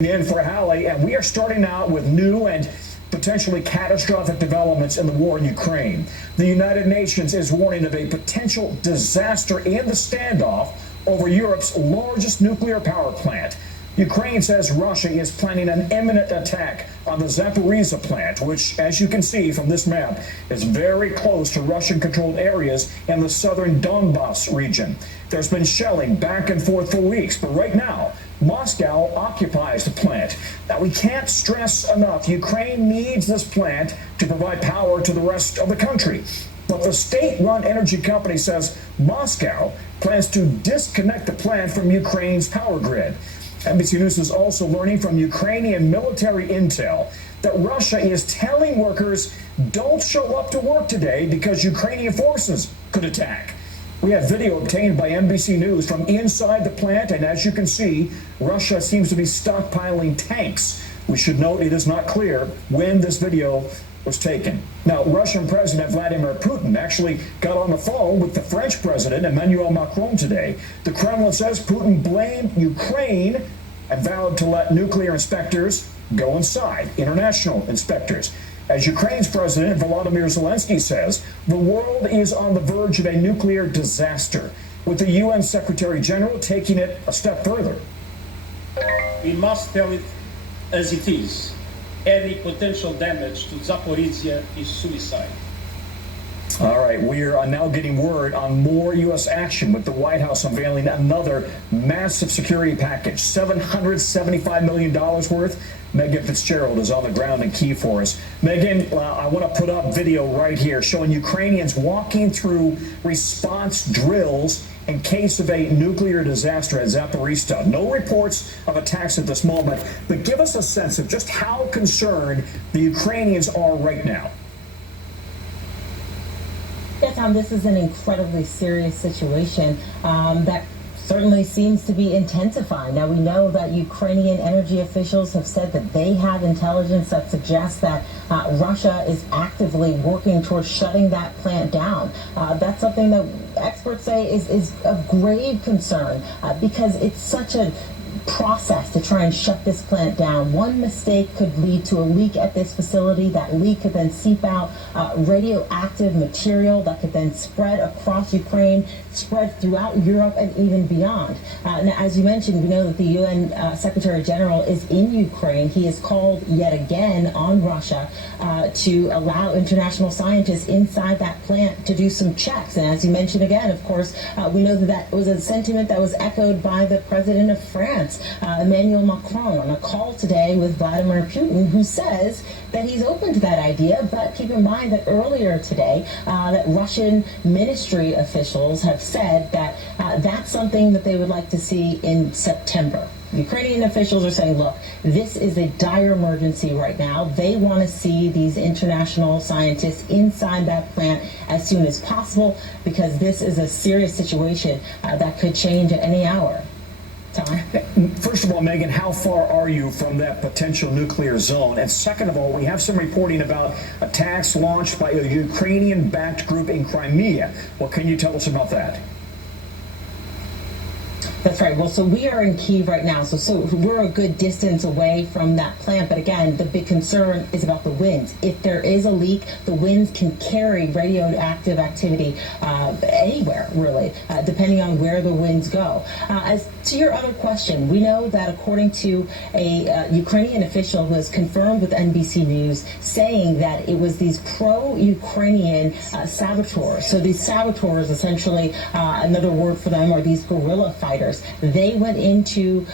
In for Hallie, and we are starting out with new and potentially catastrophic developments in the war in Ukraine. The United Nations is warning of a potential disaster in the standoff over Europe's largest nuclear power plant. Ukraine says Russia is planning an imminent attack on the Zaporizhzhia plant, which, as you can see from this map, is very close to Russian-controlled areas in the southern Donbas region. There's been shelling back and forth for weeks, but right now, Moscow occupies the plant. Now, we can't stress enough, Ukraine needs this plant to provide power to the rest of the country. But the state-run energy company says Moscow plans to disconnect the plant from Ukraine's power grid. NBC News is also learning from Ukrainian military intel that Russia is telling workers don't show up to work today because Ukrainian forces could attack. We have video obtained by NBC News from inside the plant, and as you can see, Russia seems to be stockpiling tanks. We should note it is not clear when this video was taken. Now, Russian President Vladimir Putin actually got on the phone with the French President Emmanuel Macron today. The Kremlin says Putin blamed Ukraine and vowed to let nuclear inspectors go inside, international inspectors. As Ukraine's President Volodymyr Zelensky says, the world is on the verge of a nuclear disaster, with the UN Secretary General taking it a step further. We must tell it as it is. Any potential damage to Zaporizhzhia is suicide. All right, we are now getting word on more U.S. action, with the White House unveiling another massive security package, $775 million worth. Megan Fitzgerald is on the ground in Kyiv for us. Megan, I want to put up video right here showing Ukrainians walking through response drills in case of a nuclear disaster at Zaporizhzhia. No reports of attacks at this moment, but give us a sense of just how concerned the Ukrainians are right now. Yeah, Tom, this is an incredibly serious situation that certainly seems to be intensifying. Now, we know that Ukrainian energy officials have said that they have intelligence that suggests that Russia is actively working towards shutting that plant down. That's something that experts say is of grave concern because it's such a process to try and shut this plant down. One mistake could lead to a leak at this facility. That leak could then seep out radioactive material that could then spread across Ukraine, spread throughout Europe, and even beyond. Now, as you mentioned, we know that the UN Secretary General is in Ukraine. He has called yet again on Russia to allow international scientists inside that plant to do some checks. And as you mentioned again, of course, we know that that was a sentiment that was echoed by the president of France, Emmanuel Macron, on a call today with Vladimir Putin, who says that he's open to that idea. But keep in mind that earlier today, that Russian ministry officials have said that that's something that they would like to see in September. Ukrainian officials are saying, look, this is a dire emergency right now. They want to see these international scientists inside that plant as soon as possible because this is a serious situation that could change at any hour. First of all, Megan, how far are you from that potential nuclear zone? And second of all, we have some reporting about attacks launched by a Ukrainian-backed group in Crimea. What can you tell us about that? That's right. Well, so we are in Kyiv right now, so we're a good distance away from that plant. But again, the big concern is about the winds. If there is a leak, the winds can carry radioactive activity anywhere, really, depending on where the winds go. As to your other question, we know that according to a Ukrainian official who has confirmed with NBC News, saying that it was these pro-Ukrainian saboteurs. So these saboteurs, essentially, another word for them are these guerrilla fighters. They went into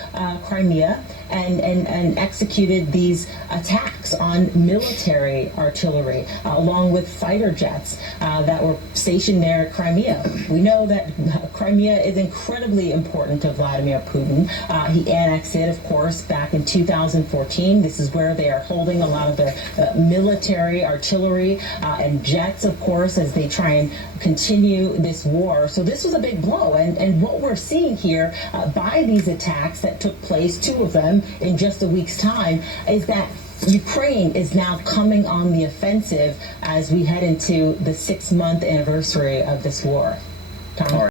Crimea and executed these attacks on military artillery, along with fighter jets that were stationed there at Crimea. We know that Crimea is incredibly important to Vladimir Putin. He annexed it, of course, back in 2014. This is where they are holding a lot of their military artillery and jets, of course, as they try and continue this war. So this was a big blow. And what we're seeing here by these attacks that took place, two of them in just a week's time, is that Ukraine is now coming on the offensive as we head into the 6-month anniversary of this war. Tom?